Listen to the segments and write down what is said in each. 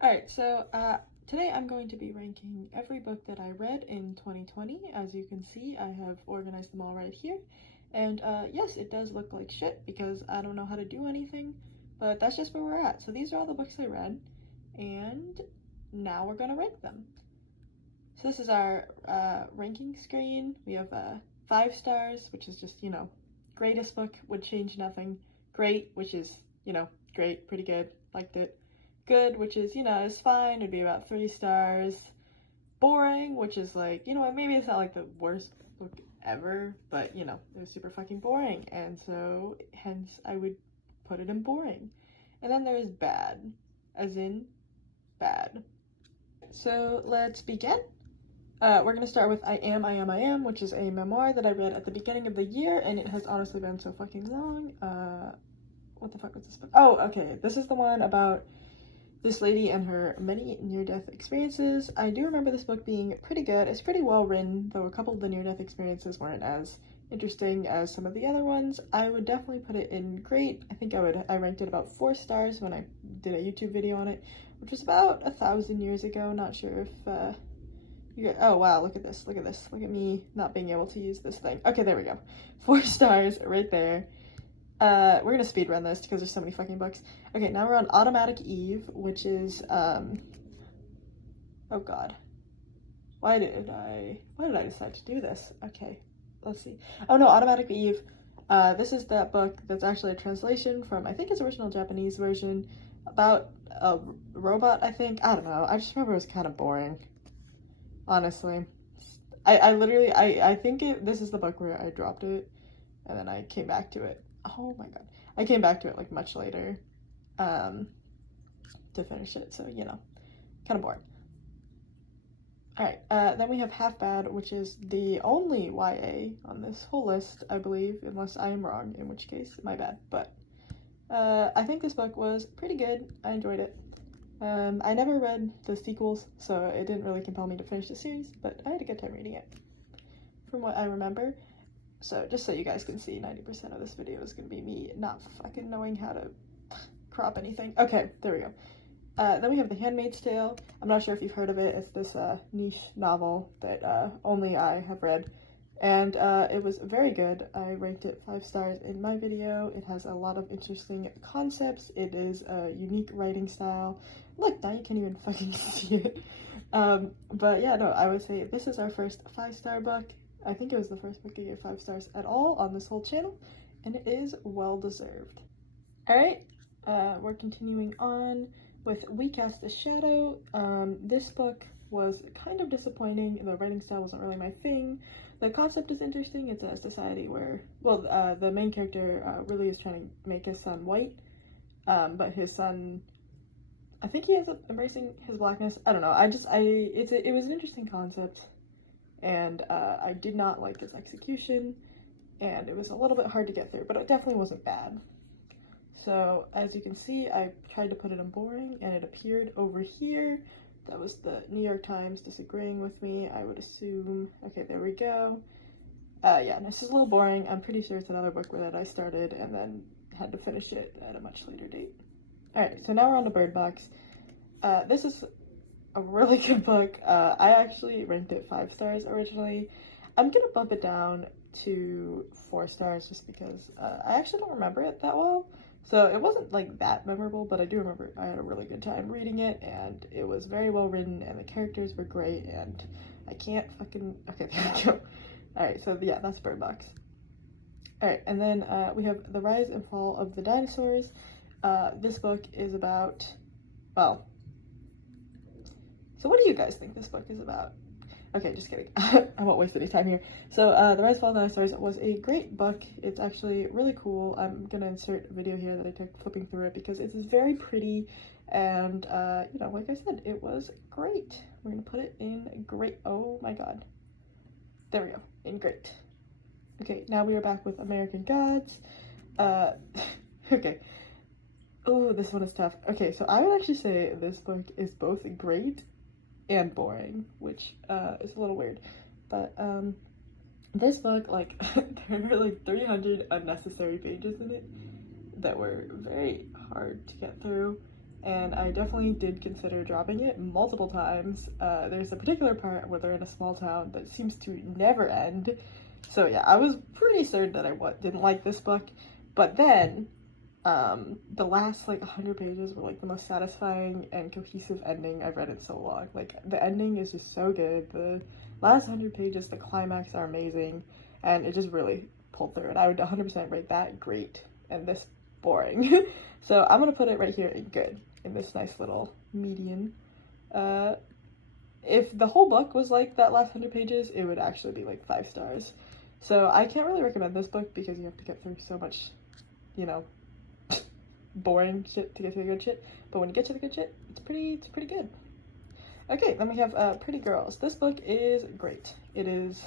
Alright, so today I'm going to be ranking every book that I read in 2020. As you can see, I have organized them all right here. And yes, it does look like shit because I don't know how to do anything, but that's just where we're at. So these are all the books I read, and now we're gonna rank them. So this is our ranking screen. We have 5 stars, which is just, greatest book, would change nothing. Great, which is, great, pretty good, liked it. Good, which is, is fine, it'd be about 3 stars. Boring, which is like, maybe it's not like the worst book ever, but it was super fucking boring, and so hence I would put it in boring. And then there's bad, as in bad. So let's begin. We're gonna start with I Am, which is a memoir that I read at the beginning of the year, and it has honestly been so fucking long. What the fuck was this book? Oh, okay, this is the one about this lady and her many near-death experiences. I do remember this book being pretty good. It's pretty well written, though a couple of the near-death experiences weren't as interesting as some of the other ones. I would definitely put it in great. I think I ranked it about 4 stars when I did a YouTube video on it, which was about 1,000 years ago. Not sure if oh wow, look at this, look at me not being able to use this thing. Okay, there we go. 4 stars right there. We're gonna speed run this because there's so many fucking books. Okay, now we're on Automatic Eve, which is, oh god. Why did I decide to do this? Okay, let's see. Oh no, Automatic Eve. This is that book that's actually a translation from, I think, its original Japanese version, about a robot, I think. I don't know. I just remember it was kind of boring, honestly. I think this is the book where I dropped it, and then I came back to it. Oh my god. I came back to it like much later to finish it, so kind of boring. Alright, then we have Half Bad, which is the only YA on this whole list, I believe, unless I am wrong, in which case, my bad. But I think this book was pretty good. I enjoyed it. I never read the sequels, so it didn't really compel me to finish the series, but I had a good time reading it, from what I remember. So just so you guys can see, 90% of this video is going to be me not fucking knowing how to crop anything. Okay, there we go. Then we have The Handmaid's Tale. I'm not sure if you've heard of it. It's this niche novel that only I have read. And it was very good. I ranked it 5 stars in my video. It has a lot of interesting concepts. It is a unique writing style. Look, now you can't even fucking see it. But yeah, no, I would say this is our first 5-star book. I think it was the first book to get 5 stars at all on this whole channel, and it is well deserved. Alright, we're continuing on with We Cast a Shadow. This book was kind of disappointing. The writing style wasn't really my thing. The concept is interesting. It's a society where, well, the main character really is trying to make his son white, but his son, I think he ends up embracing his blackness. I don't know. It was an interesting concept. And I did not like its execution, and it was a little bit hard to get through, but it definitely wasn't bad. So as you can see, I tried to put it in boring, and it appeared over here. That was the New York Times disagreeing with me, I would assume. Okay, there we go. Yeah, this is a little boring. I'm pretty sure it's another book that I started and then had to finish it at a much later date. Alright, so now we're on to Bird Box. This is a really good book. I actually ranked it 5 stars originally. I'm gonna bump it down to 4 stars just because I actually don't remember it that well. So it wasn't like that memorable, but I do remember I had a really good time reading it, and it was very well written, and the characters were great, and I can't fucking... Okay, there we go. Alright, so yeah, that's Bird Box. Alright, and then we have The Rise and Fall of the Dinosaurs. This book is about, well, so what do you guys think this book is about? Okay, just kidding. I won't waste any time here. So, The Rise and Fall of the Dinosaurs was a great book. It's actually really cool. I'm gonna insert a video here that I took flipping through it because it is very pretty, and, like I said, it was great. We're gonna put it in great. Oh my god. There we go. In great. Okay, now we are back with American Gods. Okay. Oh, this one is tough. Okay, so I would actually say this book is both great and boring, which is a little weird, but this book, like, there were like 300 unnecessary pages in it that were very hard to get through, and I definitely did consider dropping it multiple times. There's a particular part where they're in a small town that seems to never end. So yeah, I was pretty certain that I didn't like this book, but then the last like 100 pages were like the most satisfying and cohesive ending I've read in so long. Like the ending is just so good. The last 100 pages, the climax are amazing, and it just really pulled through. And I would 100% rate that great and this boring. So I'm gonna put it right here in good, in this nice little median. If the whole book was like that last 100 pages, it would actually be like 5 stars. So I can't really recommend this book because you have to get through so much, you know, boring shit to get to the good shit. But when you get to the good shit, it's pretty good. Okay, then we have Pretty Girls. This book is great. It is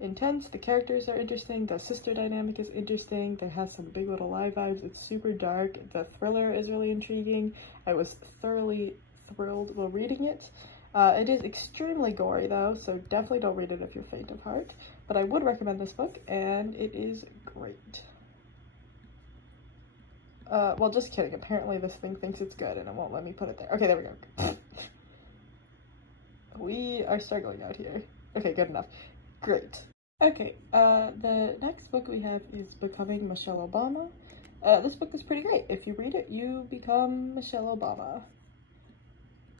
intense, the characters are interesting, the sister dynamic is interesting, it has some Big Little Lie vibes, it's super dark, the thriller is really intriguing. I was thoroughly thrilled while reading it. It is extremely gory though, so definitely don't read it if you're faint of heart, but I would recommend this book, and it is great. Well, just kidding, apparently this thing thinks it's good and it won't let me put it there. Okay, there we go. We are struggling out here. Okay, good enough. Great. Okay, the next book we have is Becoming Michelle Obama. This book is pretty great. If you read it, you become Michelle Obama.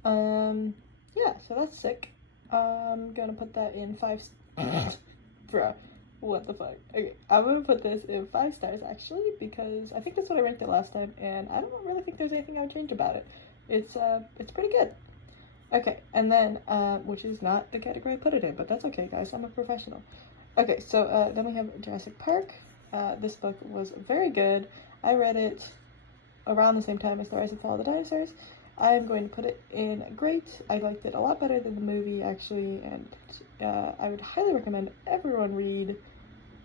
Yeah, so that's sick. I'm gonna put that in 5 bruh, what the fuck? Okay, I'm gonna put this in 5 stars actually, because I think that's what I ranked it last time, and I don't really think there's anything I would change about it. It's pretty good. Okay, and then, which is not the category I put it in, but that's okay, guys, I'm a professional. Okay, so, then we have Jurassic Park. This book was very good. I read it around the same time as The Rise and Fall of the Dinosaurs. I'm going to put it in great. I liked it a lot better than the movie, actually, and, I would highly recommend everyone read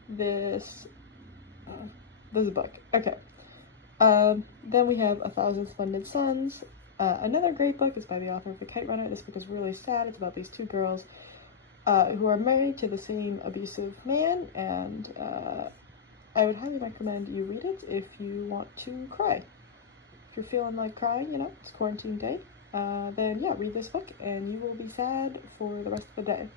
this book. Okay. Then we have 1,000 Splendid Suns. Another great book is by the author of The Kite Runner. This book is really sad. It's about these 2 girls who are married to the same abusive man, and I would highly recommend you read it if you want to cry. If you're feeling like crying, you know, it's quarantine day, then yeah, read this book and you will be sad for the rest of the day.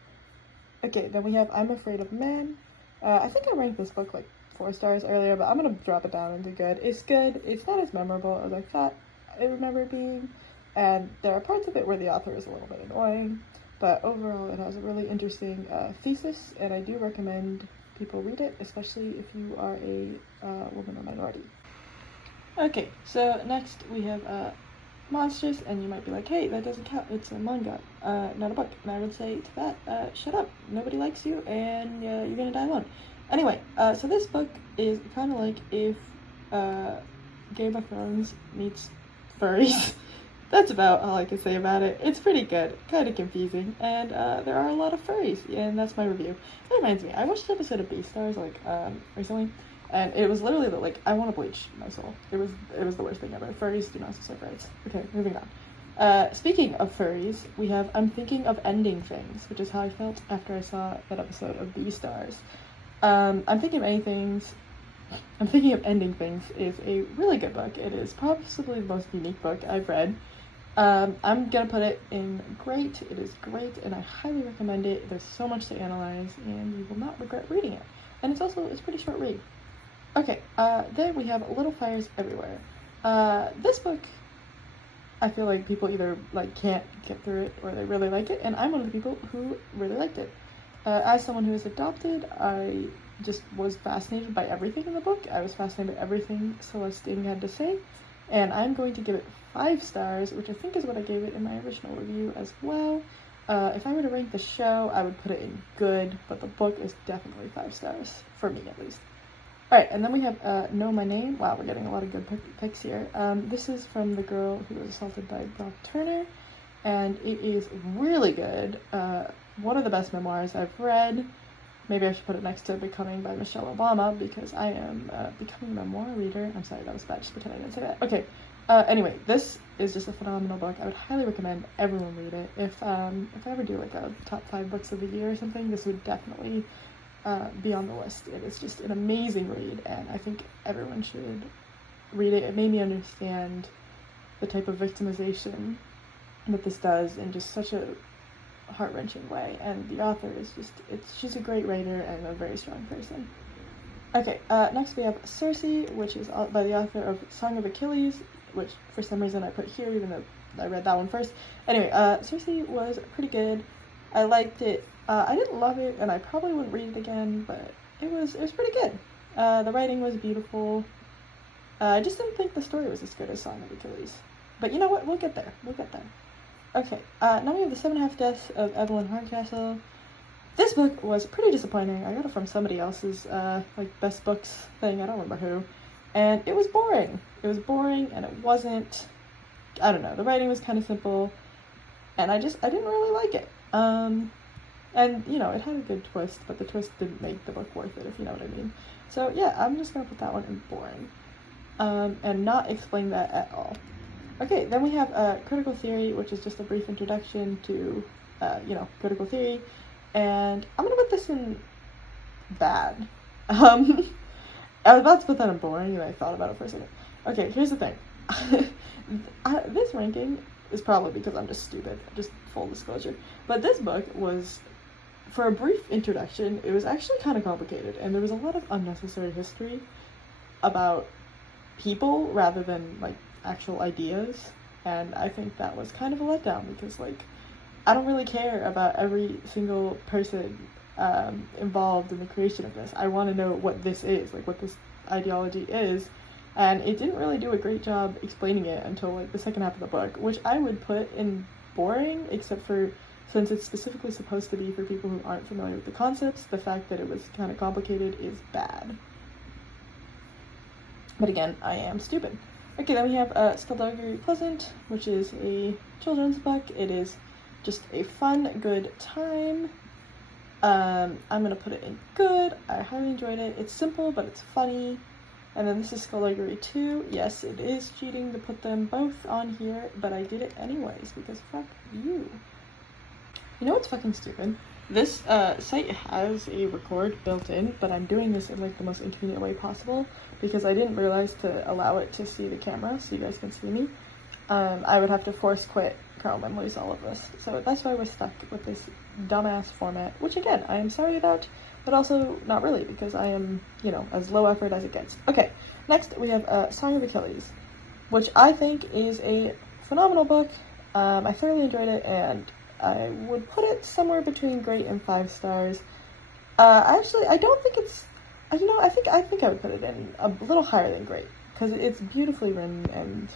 Okay, then we have I'm Afraid of Man. I think I ranked this book like 4 stars earlier, but I'm gonna drop it down into good. It's good. It's not as memorable as I thought I remember it being, and there are parts of it where the author is a little bit annoying, but overall it has a really interesting thesis, and I do recommend people read it, especially if you are a woman or minority. Okay, so next we have Monstress, and you might be like, hey, that doesn't count, it's a manga, not a book. And I would say to that, shut up, nobody likes you, and you're gonna die alone. Anyway, so this book is kind of like if Game of Thrones meets furries. That's about all I can say about it. It's pretty good, kind of confusing, and there are a lot of furries, and that's my review. That reminds me, I watched an episode of Beastars like recently, and it was literally like, I want to bleach my soul. It was the worst thing ever. Furries do not deserve rights. Okay, moving on. Speaking of furries, we have I'm Thinking of Ending Things, which is how I felt after I saw that episode of Beastars. I'm Thinking of Ending Things is a really good book. It is possibly the most unique book I've read. I'm gonna put it in great. It is great, and I highly recommend it. There's so much to analyze, and you will not regret reading it. And it's a pretty short read. Okay, then we have Little Fires Everywhere. This book, I feel like people either like can't get through it or they really like it, and I'm one of the people who really liked it. As someone who is adopted, I just was fascinated by everything in the book. I was fascinated by everything Celestine had to say, and I'm going to give it 5 stars, which I think is what I gave it in my original review as well. If I were to rank the show, I would put it in good, but the book is definitely 5 stars, for me at least. Alright, and then we have Know My Name. Wow, we're getting a lot of good picks here. This is from the girl who was assaulted by Brock Turner, and it is really good. One of the best memoirs I've read. Maybe I should put it next to Becoming by Michelle Obama, because I am becoming a memoir reader. I'm sorry, that was bad, just pretend I didn't say that. Okay, anyway, this is just a phenomenal book. I would highly recommend everyone read it. If I ever do like a top 5 books of the year or something, this would definitely be on the list. It is just an amazing read, and I think everyone should read it. It made me understand the type of victimization that this does in just such a heart-wrenching way, and the author is just, she's a great writer and a very strong person. Okay, next we have Circe, which is by the author of Song of Achilles, which for some reason I put here even though I read that one first. Anyway, Circe was pretty good. I liked it. I didn't love it, and I probably wouldn't read it again, but it was pretty good. The writing was beautiful. I just didn't think the story was as good as Song of Achilles. But you know what? We'll get there. We'll get there. Okay, now we have The 7.5 Deaths of Evelyn Hardcastle. This book was pretty disappointing. I got it from somebody else's, like, best books thing. I don't remember who. And it was boring. It was boring, and it wasn't, I don't know, the writing was kind of simple, and I didn't really like it. And, you know, it had a good twist, but the twist didn't make the book worth it, if you know what I mean. So, yeah, I'm just gonna put that one in boring. And not explain that at all. Okay, then we have Critical Theory, which is just a brief introduction to, you know, critical theory. And I'm gonna put this in bad. I was about to put that in boring, and I thought about it for a second. Okay, here's the thing. This ranking is probably because I'm just stupid, just full disclosure. But this book was, for a brief introduction, it was actually kind of complicated, and there was a lot of unnecessary history about people rather than, like, actual ideas. And I think that was kind of a letdown, because, like, I don't really care about every single person involved in the creation of this. I want to know what this is, like, what this ideology is, and it didn't really do a great job explaining it until, like, the second half of the book, which I would put in boring, except for, since it's specifically supposed to be for people who aren't familiar with the concepts, the fact that it was kind of complicated is bad. But again, I am stupid. Okay, then we have Skullduggery Pleasant, which is a children's book. It is just a fun, good time. I'm gonna put it in good. I highly enjoyed it. It's simple, but it's funny. And then this is Skullduggery 2. Yes, it is cheating to put them both on here, but I did it anyways, because fuck you. You know what's fucking stupid? This site has a record built in, but I'm doing this in, like, the most inconvenient way possible, because I didn't realize to allow it to see the camera so you guys can see me. I would have to force quit Chrome and lose all of this. So that's why we're stuck with this dumbass format, which again, I am sorry about, but also not really, because I am, you know, as low effort as it gets. Okay, next we have Song of Achilles, which I think is a phenomenal book. I thoroughly enjoyed it, and I would put it somewhere between great and 5 stars. Actually, I don't think it's, you know, I think I would put it in a little higher than great, because it's beautifully written and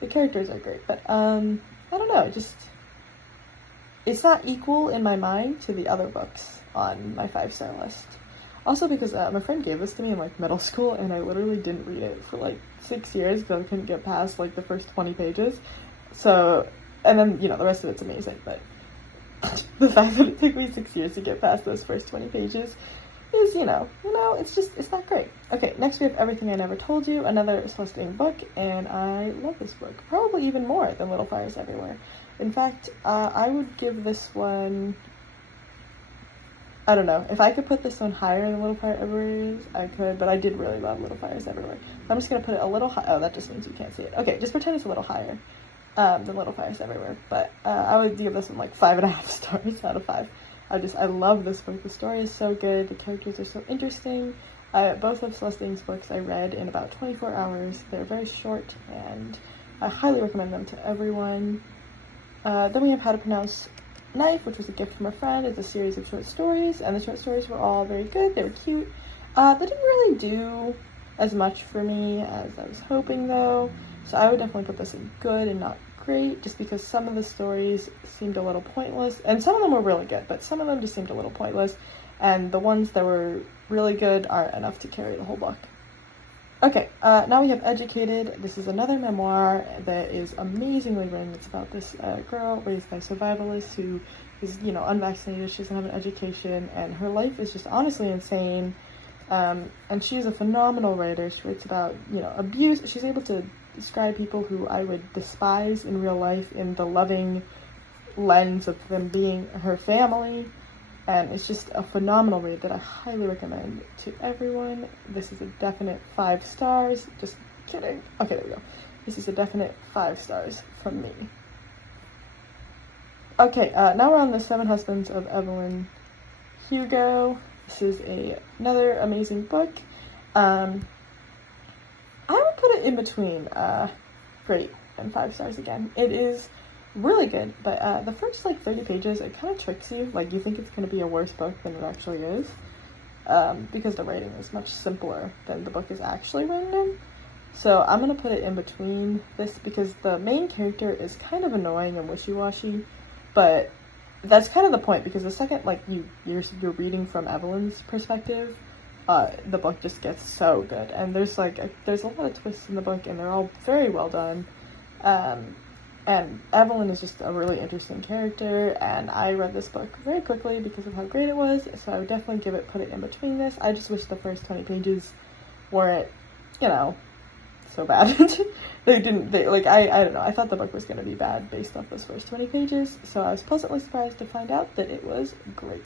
the characters are great, but I don't know, it's not equal in my mind to the other books on my 5-star list. Also because my friend gave this to me in, like, middle school, and I literally didn't read it for, like, 6 years because I couldn't get past, like, the first 20 pages. So, and then, you know, the rest of it's amazing, but the fact that it took me 6 years to get past those first 20 pages is, you know, it's not great. Okay, next we have Everything I Never Told You, another Celestine book, and I love this book. Probably even more than Little Fires Everywhere. In fact, I would give this one, I don't know, if I could put this one higher than Little Fires Everywhere, I could, but I did really love Little Fires Everywhere. I'm just gonna put it a little higher. Oh, that just means you can't see it. Okay, just pretend it's a little higher than Little Fires Everywhere, but I would give this one, like, 5.5 stars out of 5. I love this book. The story is so good. The characters are so interesting. Both of Celestine's books I read in about 24 hours. They're very short, and I highly recommend them to everyone. Then we have How to Pronounce Knife, which was a gift from a friend. It's a series of short stories, and the short stories were all very good. They were cute. They didn't really do as much for me as I was hoping, though. So I would definitely put this in good and not great, just because some of the stories seemed a little pointless, and some of them were really good, but some of them just seemed a little pointless, and the ones that were really good aren't enough to carry the whole book. Okay, now we have Educated. This is another memoir that is amazingly written. It's about this girl raised by survivalists who is, you know, unvaccinated. She doesn't have an education, and her life is just honestly insane. And she's a phenomenal writer. She writes about, you know, abuse. She's able to describe people who I would despise in real life in the loving lens of them being her family, and it's just a phenomenal read that I highly recommend to everyone. This is a definite 5 stars. Just kidding. Okay, there we go. This is a definite 5 stars from me. Okay, now we're on the 7 Husbands of Evelyn Hugo. This is another amazing book. I would put it in between great and 5 stars again. It is really good, but the first like 30 pages, it kind of tricks you. Like, you think it's going to be a worse book than it actually is, because the writing is much simpler than the book is actually written in. So I'm going to put it in between this, because the main character is kind of annoying and wishy-washy, but that's kind of the point, because the second like you're reading from Evelyn's perspective, the book just gets so good, and there's a lot of twists in the book, and they're all very well done. And Evelyn is just a really interesting character, and I read this book very quickly because of how great it was, so I would definitely put it in between this. I just wish the first 20 pages weren't, you know, so bad. I don't know, I thought the book was going to be bad based off those first 20 pages, so I was pleasantly surprised to find out that it was great.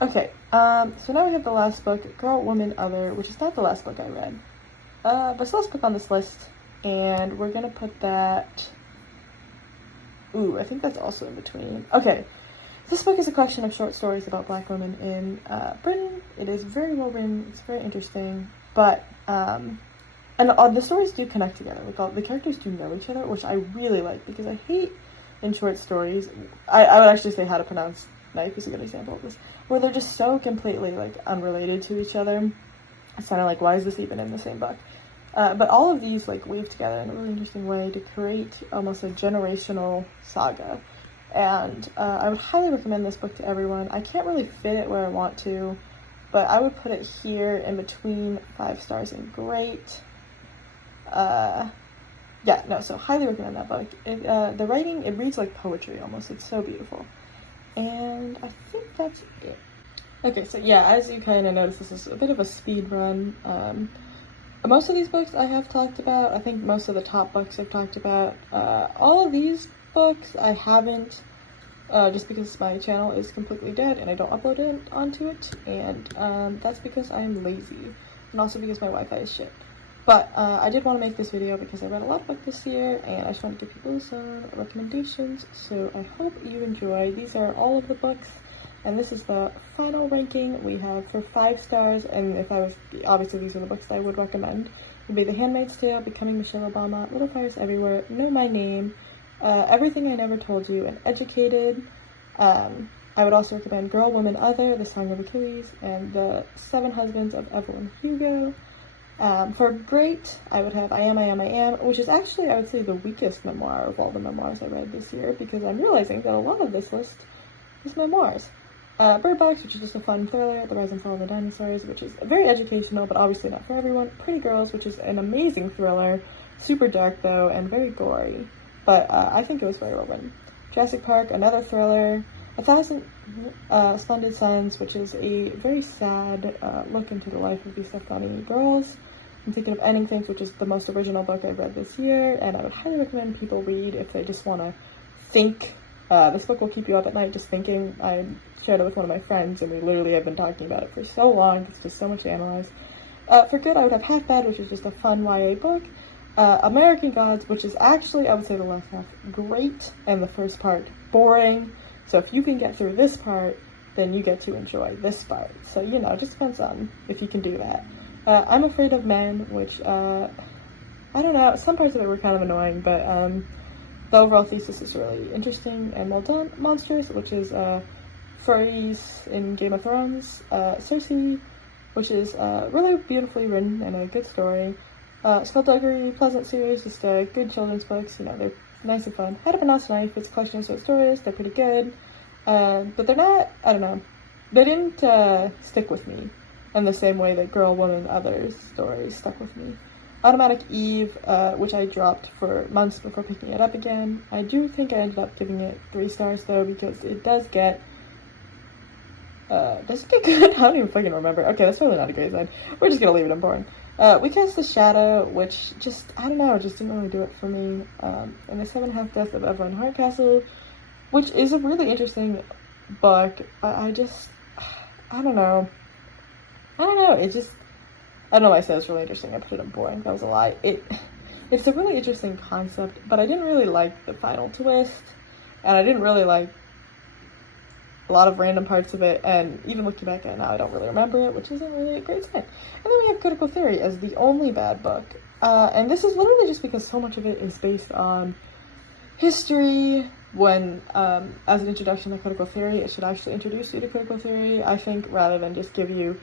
Okay, so now we have the last book, Girl, Woman, Other, which is not the last book I read, but it's the last book on this list, and we're going to put that, I think that's also in between. Okay, this book is a collection of short stories about Black women in Britain. It is very well written, it's very interesting, but, and the stories do connect together. Like, the characters do know each other, which I really like, because I hate in short stories, I would actually say How to Pronounce Knife is a good example of this, where they're just so completely, like, unrelated to each other. It's kind of like, why is this even in the same book? But all of these, like, weave together in a really interesting way to create almost a generational saga. And I would highly recommend this book to everyone. I can't really fit it where I want to, but I would put it here in between 5 stars and great. So highly recommend that book. The writing, it reads like poetry almost. It's so beautiful. And I think that's it. Okay, so yeah, as you kind of notice, this is a bit of a speed run. Most of these books I have talked about. I think most of the top books I've talked about. All of these books I haven't, just because my channel is completely dead and I don't upload it onto it, and that's because I'm lazy, and also because my Wi-Fi is shit. But I did want to make this video because I read a lot of books this year, and I just want to give people some recommendations, so I hope you enjoy. These are all of the books, and this is the final ranking we have for 5 stars, and obviously these are the books that I would recommend. It would be The Handmaid's Tale, Becoming Michelle Obama, Little Fires Everywhere, Know My Name, Everything I Never Told You, and Educated. I would also recommend Girl, Woman, Other, The Song of Achilles, and The 7 Husbands of Evelyn Hugo. For great, I would have I Am, which is actually, I would say, the weakest memoir of all the memoirs I read this year, because I'm realizing that a lot of this list is memoirs. Bird Box, which is just a fun thriller, The Rise and Fall of the Dinosaurs, which is very educational, but obviously not for everyone. Pretty Girls, which is an amazing thriller, super dark though, and very gory, but I think it was very well written. Jurassic Park, another thriller. 1,000 Splendid Suns, which is a very sad look into the life of these Afghani girls. I'm thinking of Ending Things, which is the most original book I've read this year, and I would highly recommend people read if they just want to think. This book will keep you up at night just thinking. I shared it with one of my friends, and we literally have been talking about it for so long. It's just so much to analyze. For good, I would have Half Bad, which is just a fun YA book. American Gods, which is actually, I would say, the last half great, and the first part boring. So if you can get through this part, then you get to enjoy this part. So, you know, it just depends on if you can do that. I'm Afraid of Men, which, I don't know, some parts of it were kind of annoying, but the overall thesis is really interesting and well done. Monstress, which is furries in Game of Thrones. Cersei, which is really beautifully written and a good story. Skullduggery, pleasant series, just good children's books, you know, they're nice and fun. How to Pronounce Knife, it's a collection of short stories, they're pretty good, but they're not, I don't know, they didn't stick with me in the same way that Girl, Woman, Other stories stuck with me. Automatic Eve, which I dropped for months before picking it up again. I do think I ended up giving it 3 stars though, because it does it get good? I don't even fucking remember. Okay, that's probably not a great sign. We're just gonna leave it in boring. We Cast the Shadow, which just, I don't know, just didn't really do it for me. And The 7.5 Deaths of Evelyn Hardcastle, which is a really interesting book, but I don't know, it just, I don't know why I said it's really interesting, I put it in boring, that was a lie. It's a really interesting concept, but I didn't really like the final twist, and I didn't really like a lot of random parts of it, and even looking back at it now, I don't really remember it, which isn't really a great sign. And then we have Critical Theory as the only bad book, and this is literally just because so much of it is based on history, when, as an introduction to critical theory, it should actually introduce you to critical theory, I think, rather than just give you,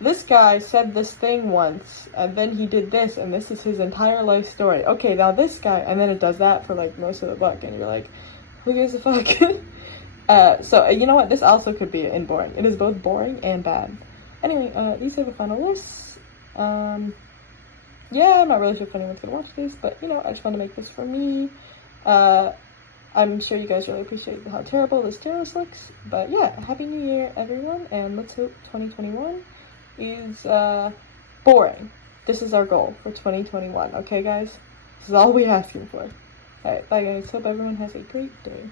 this guy said this thing once, and then he did this, and this is his entire life story. Okay, now this guy, and then it does that for, like, most of the book, and you're like, who gives a fuck? So, you know what, this also could be boring. It is both boring and bad. Anyway, these are the final lists. Yeah, I'm not really sure if anyone's gonna watch this, but, you know, I just want to make this for me. I'm sure you guys really appreciate how terrible this Terrace looks, but yeah, Happy New Year, everyone, and let's hope 2021 is, boring. This is our goal for 2021, okay, guys? This is all we're asking for. Alright, bye, guys. Hope everyone has a great day.